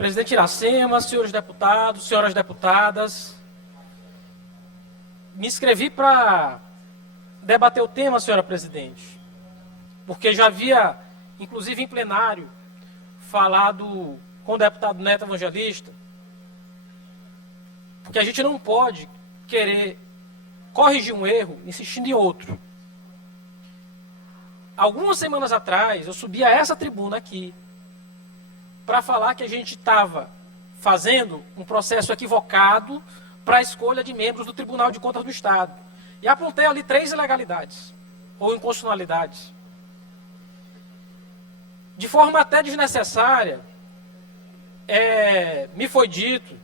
Presidente Iracema, senhores deputados, senhoras deputadas, me inscrevi para debater o tema, senhora presidente, porque já havia, inclusive em plenário, falado com o deputado Neto Evangelista, porque a gente não pode querer corrigir um erro insistindo em outro. Algumas semanas atrás, eu subi a essa tribuna aqui para falar que a gente estava fazendo um processo equivocado para a escolha de membros do Tribunal de Contas do Estado. E apontei ali 3 ilegalidades, ou inconstitucionalidades. De forma até desnecessária, me foi dito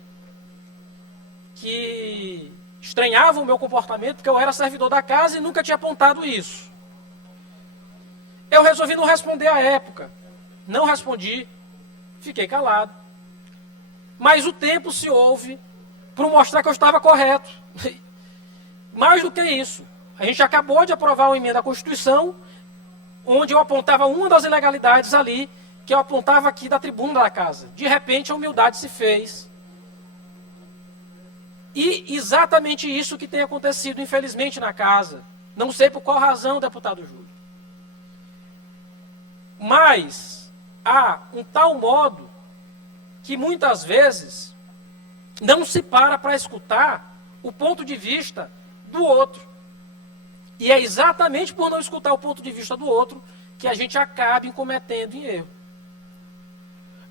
que estranhava o meu comportamento, porque eu era servidor da casa e nunca tinha apontado isso. Eu resolvi não responder à época. Não respondi, fiquei calado. Mas o tempo se houve para mostrar que eu estava correto. Mais do que isso, a gente acabou de aprovar uma emenda à Constituição, onde eu apontava uma das ilegalidades ali, que eu apontava aqui da tribuna da casa. De repente, a humildade se fez. E exatamente isso que tem acontecido, infelizmente, na casa. Não sei por qual razão, deputado Júlio. Mas há um tal modo que muitas vezes não se para escutar o ponto de vista do outro. E é exatamente por não escutar o ponto de vista do outro que a gente acaba cometendo em erro.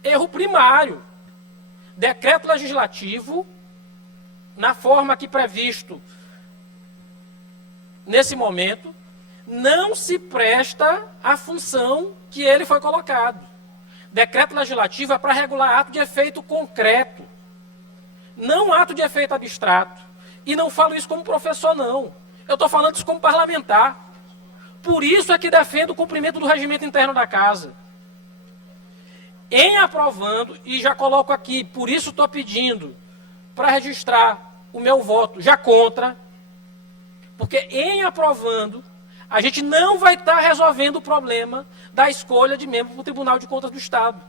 Erro primário. Decreto legislativo, na forma aqui previsto nesse momento, não se presta à função que ele foi colocado. Decreto legislativo é para regular ato de efeito concreto, não ato de efeito abstrato. E não falo isso como professor, não. Eu estou falando isso como parlamentar. Por isso é que defendo o cumprimento do regimento interno da casa. Em aprovando, e já coloco aqui, por isso estou pedindo para registrar o meu voto já contra, porque em aprovando, a gente não vai estar resolvendo o problema da escolha de membro para o Tribunal de Contas do Estado.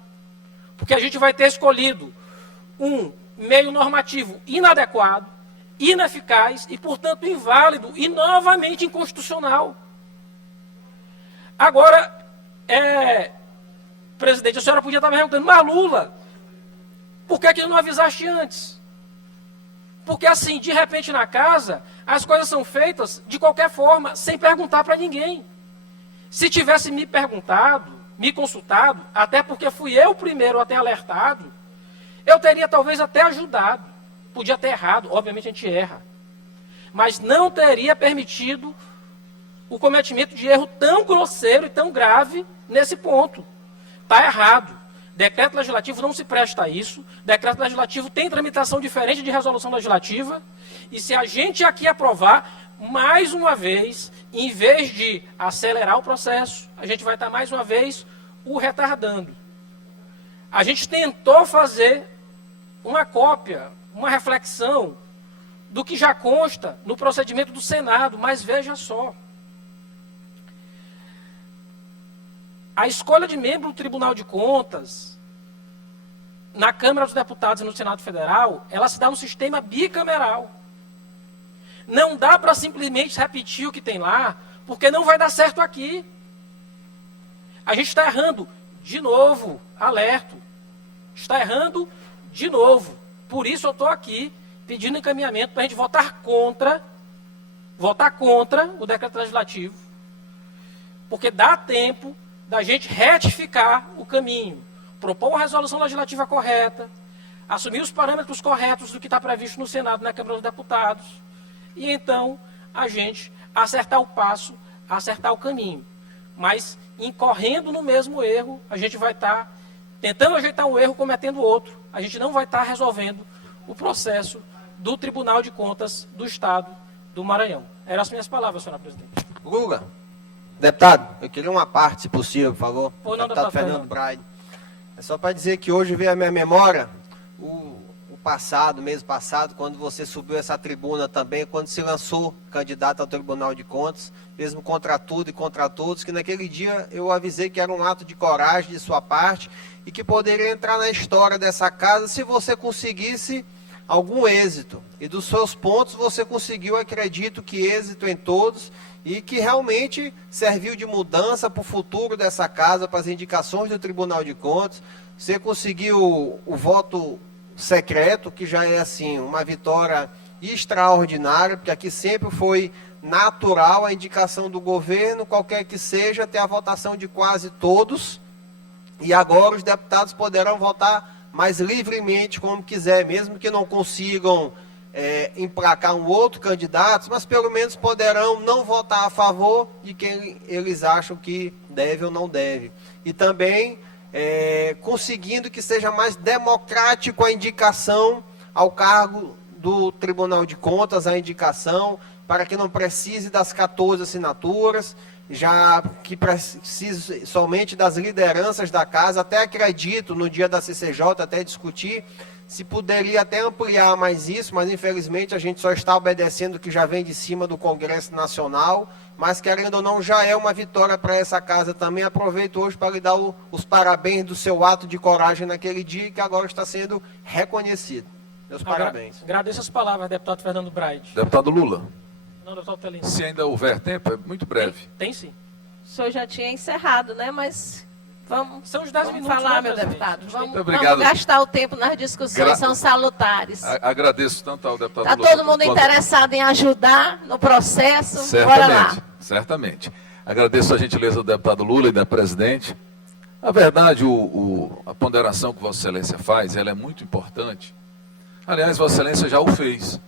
Porque a gente vai ter escolhido um meio normativo inadequado, ineficaz e, portanto, inválido e novamente inconstitucional. Agora, presidente, a senhora podia estar me perguntando, mas Lula, por que não avisaste antes? Porque assim, de repente na casa, as coisas são feitas de qualquer forma, sem perguntar para ninguém. Se tivesse me perguntado, me consultado, até porque fui eu o primeiro a ter alertado, eu teria talvez até ajudado. Podia ter errado, obviamente a gente erra. Mas não teria permitido o cometimento de erro tão grosseiro e tão grave nesse ponto. Está errado. Decreto legislativo não se presta a isso. Decreto legislativo tem tramitação diferente de resolução legislativa. E se a gente aqui aprovar, mais uma vez, em vez de acelerar o processo, a gente vai estar mais uma vez o retardando. A gente tentou fazer uma cópia, uma reflexão do que já consta no procedimento do Senado, mas veja só. A escolha de membro do Tribunal de Contas, na Câmara dos Deputados e no Senado Federal, ela se dá no sistema bicameral. Não dá para simplesmente repetir o que tem lá, porque não vai dar certo aqui. A gente está errando de novo, alerto. Está errando de novo. Por isso eu estou aqui pedindo encaminhamento para a gente votar contra o decreto legislativo, porque dá tempo da gente retificar o caminho, propor uma resolução legislativa correta, assumir os parâmetros corretos do que está previsto no Senado e na Câmara dos Deputados, e então a gente acertar o passo, acertar o caminho. Mas, incorrendo no mesmo erro, a gente vai estar tentando ajeitar um erro, cometendo outro. A gente não vai estar resolvendo o processo do Tribunal de Contas do Estado do Maranhão. Eram as minhas palavras, senhora presidente. Lula, deputado, eu queria uma parte, se possível, por favor. Não, deputado Fernando Braide. É só para dizer que hoje veio à minha memória o passado, mês passado, quando você subiu essa tribuna também, quando se lançou candidato ao Tribunal de Contas, mesmo contra tudo e contra todos, que naquele dia eu avisei que era um ato de coragem de sua parte e que poderia entrar na história dessa casa se você conseguisse algum êxito. E dos seus pontos você conseguiu, acredito que êxito em todos, e que realmente serviu de mudança para o futuro dessa casa, para as indicações do Tribunal de Contas. Você conseguiu o voto secreto, que já é assim uma vitória extraordinária, porque aqui sempre foi natural a indicação do governo, qualquer que seja, ter a votação de quase todos, e agora os deputados poderão votar mais livremente como quiser, mesmo que não consigam emplacar um outro candidato, mas pelo menos poderão não votar a favor de quem eles acham que deve ou não deve. E também conseguindo que seja mais democrático a indicação ao cargo do Tribunal de Contas, a indicação, para que não precise das 14 assinaturas, já que precise somente das lideranças da casa. Até acredito, no dia da CCJ, até discutir se poderia até ampliar mais isso, mas infelizmente a gente só está obedecendo o que já vem de cima do Congresso Nacional, mas querendo ou não, já é uma vitória para essa casa também. Aproveito hoje para lhe dar os parabéns do seu ato de coragem naquele dia, que agora está sendo reconhecido. Meus parabéns. Agradeço as palavras, deputado Fernando Braide. Deputado Lula, Não, deputado Telino. se ainda houver tempo, é muito breve. Tem sim. O senhor já tinha encerrado, né? Mas vamos, São os 10 vamos minutos, falar, né, meu presidente? deputado. Vamos obrigado. gastar o tempo nas discussões, são salutares. Agradeço tanto ao deputado Está Lula. todo mundo quanto- interessado em ajudar no processo? Bora lá. Certamente, certamente. Agradeço a gentileza do deputado Lula e da presidente. Na verdade, a ponderação que Vossa Excelência faz, ela é muito importante. Aliás, Vossa Excelência já o fez,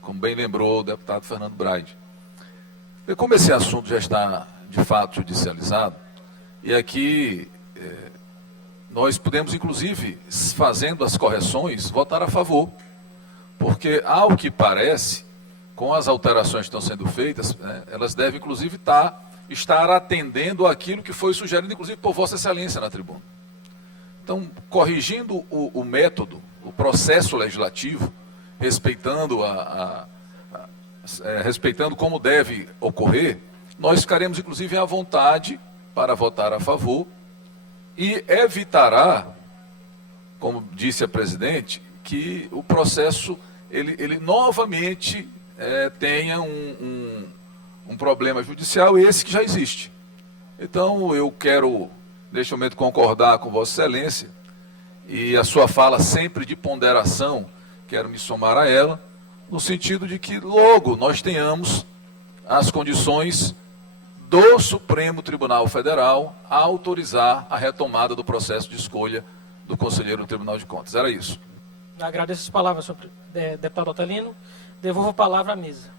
como bem lembrou o deputado Fernando Braide. E como esse assunto já está, de fato, judicializado, e aqui nós podemos, inclusive, fazendo as correções, votar a favor. Porque, ao que parece, com as alterações que estão sendo feitas, elas devem, inclusive, estar atendendo aquilo que foi sugerido, inclusive, por Vossa Excelência na tribuna. Então, corrigindo o método, o processo legislativo, respeitando, respeitando como deve ocorrer, nós ficaremos, inclusive, à vontade para votar a favor e evitará, como disse a presidente, que o processo ele novamente tenha um problema judicial, esse que já existe. Então, eu quero, neste momento, concordar com Vossa Excelência, e a sua fala sempre de ponderação, quero me somar a ela, no sentido de que logo nós tenhamos as condições do Supremo Tribunal Federal a autorizar a retomada do processo de escolha do conselheiro do Tribunal de Contas. Era isso. Agradeço as palavras, senhor deputado Otelino. Devolvo a palavra à mesa.